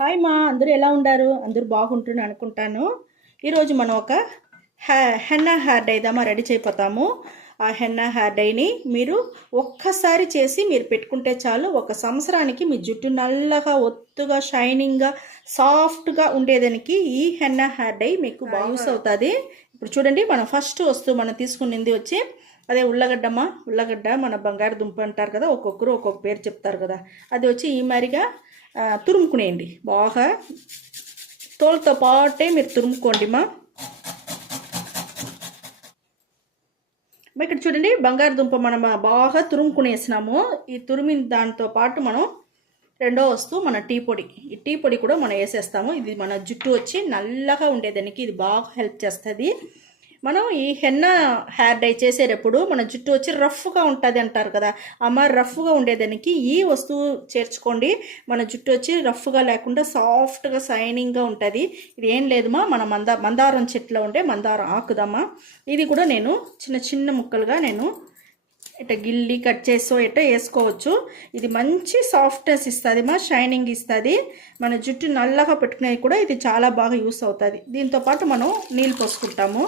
Hi మా అందరూ ఎలా ఉండారు? అందరూ బాగుంటున్నారు అనుకుంటాను. ఈరోజు మనం ఒక హెన్నా హెయిర్ డై దామా రెడీ చేయపోతాము. ఆ హెన్నా హెయిర్ డైని మీరు ఒక్కసారి చేసి మీరు పెట్టుకుంటే చాలు, ఒక సంవత్సరానికి మీ జుట్టు నల్లగా ఒత్తుగా షైనింగ్గా సాఫ్ట్గా ఉండేదానికి ఈ హెన్నా హెయిర్ డై మీకు బాగా యూస్ అవుతుంది. ఇప్పుడు చూడండి, మనం ఫస్ట్ వస్తువు మనం తీసుకునింది వచ్చి అదే ఉల్లగడ్డమ్మ. ఉల్లగడ్డ మన బంగారు దుంప అంటారు కదా, ఒక్కొక్కరు ఒక్కొక్క పేరు చెప్తారు కదా. అది వచ్చి ఈ మాదిరిగా తురుముకునేయండి. బాగా తోలుతో పాటే మీరు తురుముకోండి మా. ఇక్కడ చూడండి, బంగాళదుంప మనం బాగా తురుముకునేసినాము. ఈ తురిమిన దాంతో పాటు మనం రెండో వస్తువు మన టీ పొడి. ఈ టీ పొడి కూడా మనం వేసేస్తాము. ఇది మన జుట్టు వచ్చి నల్లగా ఉండేదానికి ఇది బాగా హెల్ప్ చేస్తుంది. మనం ఈ హెన్నా హెయిర్ డై చేసేటప్పుడు మన జుట్టు వచ్చి రఫ్గా ఉంటుంది అంటారు కదా, అమ్మ రఫ్గా ఉండేదానికి ఈ వస్తువు చేర్చుకోండి. మన జుట్టు వచ్చి రఫ్గా లేకుండా సాఫ్ట్గా షైనింగ్గా ఉంటుంది. ఇది ఏం లేదుమా, మన మందారం చెట్లో ఉండే మందారం ఆకుదమ్మా. ఇది కూడా నేను చిన్న చిన్న ముక్కలుగా నేను ఇట్లా గిల్లి కట్ చేసో ఇట్లా వేసుకోవచ్చు. ఇది మంచి సాఫ్ట్నెస్ ఇస్తుంది మా, షైనింగ్ ఇస్తుంది. మన జుట్టు నల్లగా పెట్టుకునేది కూడా ఇది చాలా బాగా యూస్ అవుతుంది. దీంతోపాటు మనం నీళ్ళు పోసుకుంటాము.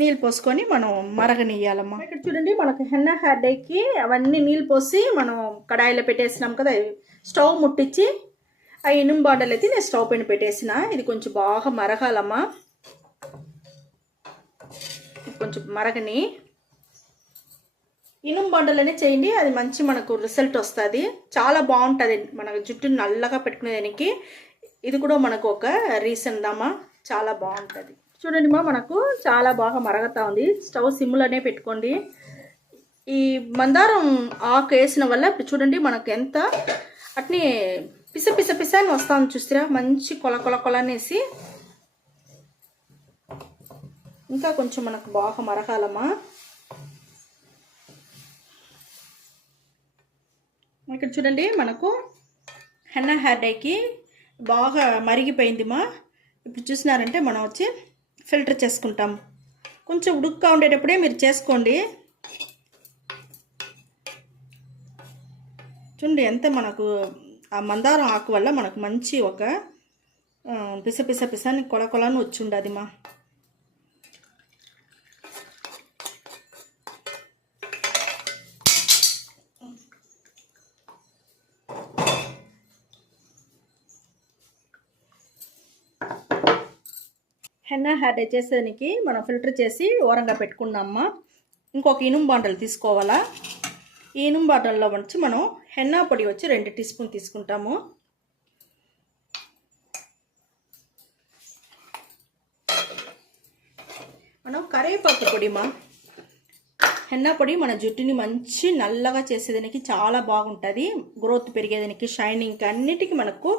నీళ్ళు పోసుకొని మనం మరగనియ్యాలమ్మా. ఇక్కడ చూడండి, మనకు హెన్నా హెయిర్ డైకి అవన్నీ నీళ్ళు పోసి మనం కడాయిలో పెట్టేసినాం కదా. స్టవ్ ముట్టించి ఆ ఇనుము బాండలు అయితే నేను స్టవ్ పైన పెట్టేసిన. ఇది కొంచెం బాగా మరగాలమ్మా. కొంచెం మరగని ఇనుము బాండలనే చేయండి, అది మంచి మనకు రిజల్ట్ వస్తుంది. చాలా బాగుంటుంది మన జుట్టు నల్లగా పెట్టుకునేదానికి. ఇది కూడా మనకు ఒక రీజన్ దామా, చాలా బాగుంటుంది. చూడండి మా, మనకు చాలా బాగా మరగతా ఉంది. స్టవ్ సిమ్లోనే పెట్టుకోండి. ఈ మందారం ఆకు వేసిన వల్ల ఇప్పుడు చూడండి మనకు ఎంత అట్నే పిస పిస పిస అని వస్తుంది చూస్తారా, మంచి కొల కొల కొల అనేసి. ఇంకా కొంచెం మనకు బాగా మరగాలమ్మా. ఇక్కడ చూడండి, మనకు హెన్నా హెయిర్ డైకి బాగా మరిగిపోయింది మా. ఇప్పుడు చూసినారంటే మనం వచ్చి ఫిల్టర్ చేసుకుంటాం. కొంచెం ఉడుక్గా ఉండేటప్పుడే మీరు చేసుకోండి. చూడండి ఎంత మనకు ఆ మందారం ఆకు వల్ల మనకు మంచి ఒక పిస పిస పిసని కొల కొలను వచ్చి ఉండదు మా. హెన్నా హెయిర్ డై చేసేదానికి మనం ఫిల్టర్ చేసి ఓరంగా పెట్టుకున్నామా. ఇంకొక ఇనుము బాండలు తీసుకోవాలా. ఈ ఇనుము బాండల్లో వచ్చి మనం హెన్నా పొడి వచ్చి 2 టీ స్పూన్ తీసుకుంటాము. మనం కరివేపాకు పొడి మా. హెన్నా పొడి మన జుట్టుని మంచి నల్లగా చేసేదానికి చాలా బాగుంటుంది. గ్రోత్ పెరిగేదానికి, షైనింగ్ అన్నిటికీ మనకు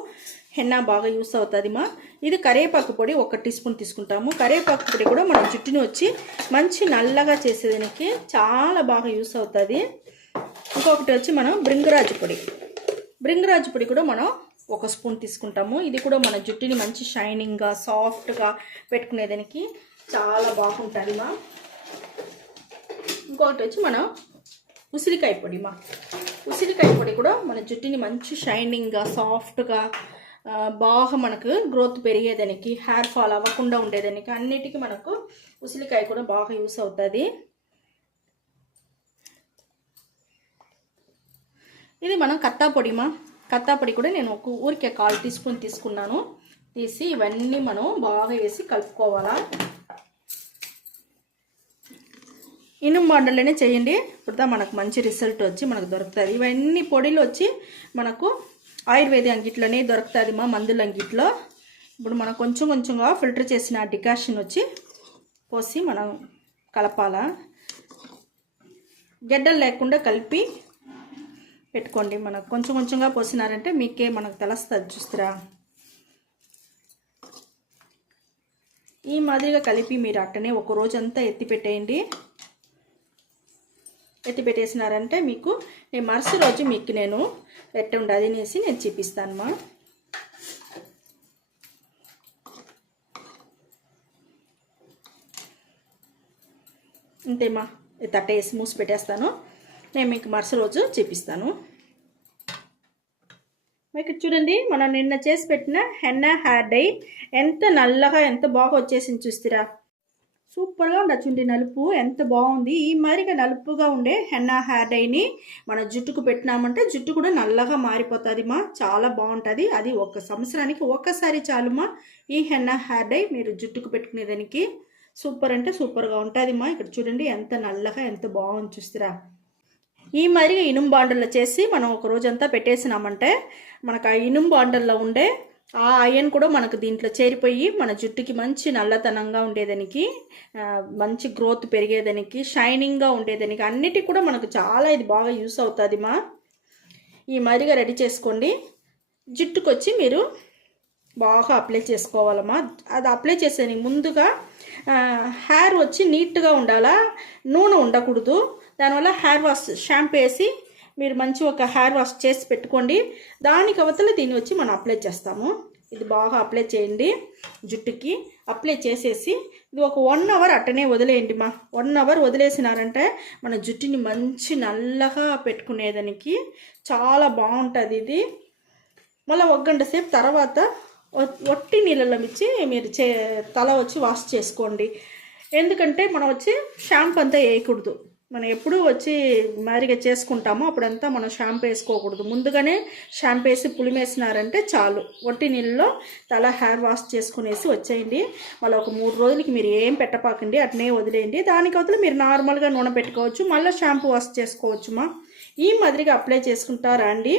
హెన్నా బాగా యూస్ అవుతుంది మా. ఇది కరివేపాకు పొడి 1 టీ స్పూన్ తీసుకుంటాము. కరివేపాకు పొడి కూడా మన జుట్టుని వచ్చి మంచి నల్లగా చేసేదానికి చాలా బాగా యూస్ అవుతుంది. ఇంకొకటి వచ్చి మనం భృంగరాజు పొడి. భృంగరాజు పొడి కూడా మనం 1 స్పూన్ తీసుకుంటాము. ఇది కూడా మన జుట్టుని మంచి షైనింగ్గా సాఫ్ట్గా పెట్టుకునేదానికి చాలా బాగుంటుంది మా. ఇంకొకటి వచ్చి మనం ఉసిరికాయ పొడి మా. ఉసిరికాయ పొడి కూడా మన జుట్టుని మంచి షైనింగ్గా సాఫ్ట్గా బాగా మనకు గ్రోత్ పెరిగేదానికి, హెయిర్ ఫాల్ అవ్వకుండా ఉండేదానికి అన్నిటికీ మనకు ఉసిరికాయ కూడా బాగా యూస్ అవుతుంది. ఇది మనం కత్తా పొడి మా. కత్తా పొడి కూడా నేను ఊరికే 1/4 టీ స్పూన్ తీసుకున్నాను. తీసి ఇవన్నీ మనం బాగా వేసి కలుపుకోవాలా. ఇనుము బాండల్లోనే చేయండి, ఇప్పుడు మనకు మంచి రిజల్ట్ వచ్చి మనకు దొరుకుతుంది. ఇవన్నీ పొడిలు వచ్చి మనకు ఆయుర్వేద అంగిట్లోనే దొరుకుతుంది మా, మందుల అంగిట్లో. ఇప్పుడు మనం కొంచెం కొంచెంగా ఫిల్టర్ చేసిన డికాషన్ వచ్చి పోసి మనం కలపాలా. గడ్డలు లేకుండా కలిపి పెట్టుకోండి. మనకు కొంచెం కొంచెంగా పోసినారంటే మీకే మనకు తెలుస్తుంది చూస్తారా. ఈ మాదిరిగా కలిపి మీరు అట్టనే ఒక రోజంతా ఎత్తిపెట్టేయండి. ఎత్తిపెట్టేసినారంటే మీకు నేను మరుసటి రోజు మీకు నేను ఎట్ట ఉండదు అనేసి నేను చూపిస్తాను మా. అంతేమా, తట్టేసి మూసి పెట్టేస్తాను. నేను మీకు మరుసటి రోజు చూపిస్తాను. ఇక్కడ చూడండి, మనం నిన్న చేసి పెట్టిన హెన్నా హెయిర్ డై ఎంత నల్లగా ఎంత బాగా వచ్చేసింది చూస్తారా. సూపర్గా ఉండొచ్చుండి, నలుపు ఎంత బాగుంది. ఈ మరిగా నలుపుగా ఉండే హెన్నా హెయిర్ డైని మన జుట్టుకు పెట్టినామంటే జుట్టు కూడా నల్లగా మారిపోతుంది మా, చాలా బాగుంటుంది. అది ఒక సంవత్సరానికి ఒక్కసారి చాలుమా ఈ హెన్నా హెయిర్ డై మీరు జుట్టుకు పెట్టుకునేదానికి. సూపర్ అంటే సూపర్గా ఉంటుంది మా. ఇక్కడ చూడండి ఎంత నల్లగా ఎంత బాగుంది చూస్తారా. ఈ మరిగా ఇనుము బాండల్లో చేసి మనం ఒక రోజంతా పెట్టేసినామంటే మనకు ఆ ఇనుము బాండల్లో ఉండే ఆ అయన్ కూడా మనకు దీంట్లో చేరిపోయి మన జుట్టుకి మంచి నల్లతనంగా ఉండేదానికి, మంచి గ్రోత్ పెరిగేదానికి, షైనింగ్గా ఉండేదానికి అన్నిటికీ కూడా మనకు చాలా ఇది బాగా యూస్ అవుతుంది మా. ఈ మరిగా రెడీ చేసుకోండి. జుట్టుకు వచ్చి మీరు బాగా అప్లై చేసుకోవాలమ్మా. అది అప్లై చేసేదానికి ముందుగా హెయిర్ వచ్చి నీట్గా ఉండాలా, నూనె ఉండకూడదు. దానివల్ల హెయిర్ వాష్ షాంపూ వేసి మీరు మంచి ఒక హెయిర్ వాష్ చేసి పెట్టుకోండి. దానికి అవతల దీన్ని వచ్చి మనం అప్లై చేస్తాము. ఇది బాగా అప్లై చేయండి జుట్టుకి. అప్లై చేసేసి ఇది ఒక 1 అవర్ అట్టనే వదిలేయండి మా. 1 అవర్ వదిలేసినారంటే మన జుట్టుని మంచి నల్లగా పెట్టుకునేదానికి చాలా బాగుంటుంది ఇది. మళ్ళీ 1 గంట సేపు తర్వాత ఒట్టి నీళ్ళలో మిచ్చి మీరు తల వచ్చి వాష్ చేసుకోండి. ఎందుకంటే మనం వచ్చి షాంపూ అంతా వేయకూడదు. మనం ఎప్పుడు వచ్చి మారిగా చేసుకుంటామో అప్పుడంతా మనం షాంపూ వేసుకోకూడదు. ముందుగానే షాంపూ వేసి పులిమేసినారంటే చాలు. ఒట్టి నీళ్ళలో తల హెయిర్ వాష్ చేసుకునేసి వచ్చేయండి. మళ్ళీ ఒక 3 రోజులకి మీరు ఏం పెట్టపాకండి, అట్నే వదిలేయండి. దానికి అవతల మీరు నార్మల్గా నూనె పెట్టుకోవచ్చు, మళ్ళీ షాంపూ వాష్ చేసుకోవచ్చుమా. ఈ మాదిరిగా అప్లై చేసుకుంటారా అండి.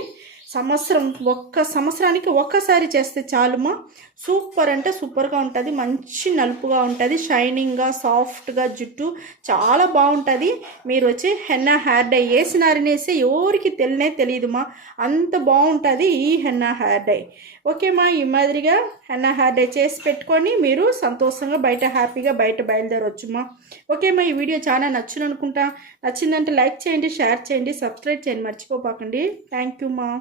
సంవత్సరానికి ఒక్కసారి చేస్తే చాలుమా. సూపర్ అంటే సూపర్గా ఉంటుంది, మంచి నలుపుగా ఉంటుంది, షైనింగ్గా సాఫ్ట్గా జుట్టు చాలా బాగుంటుంది. మీరు వచ్చి హెన్నా హెయిర్ డై వేసినారనేసి ఎవరికి తెలియదుమా, అంత బాగుంటుంది ఈ హెన్నా హెయిర్ డై. ఓకేమా, ఈ మాదిరిగా హెన్నా హెయిర్ డై చేసి పెట్టుకొని మీరు సంతోషంగా బయట హ్యాపీగా బయట బయలుదేరవచ్చుమా. ఓకేమా, ఈ వీడియో చాలా నచ్చిందంటే లైక్ చేయండి, షేర్ చేయండి, సబ్స్క్రైబ్ చేయండి మర్చిపోపాకండి. థ్యాంక్ యూ మా.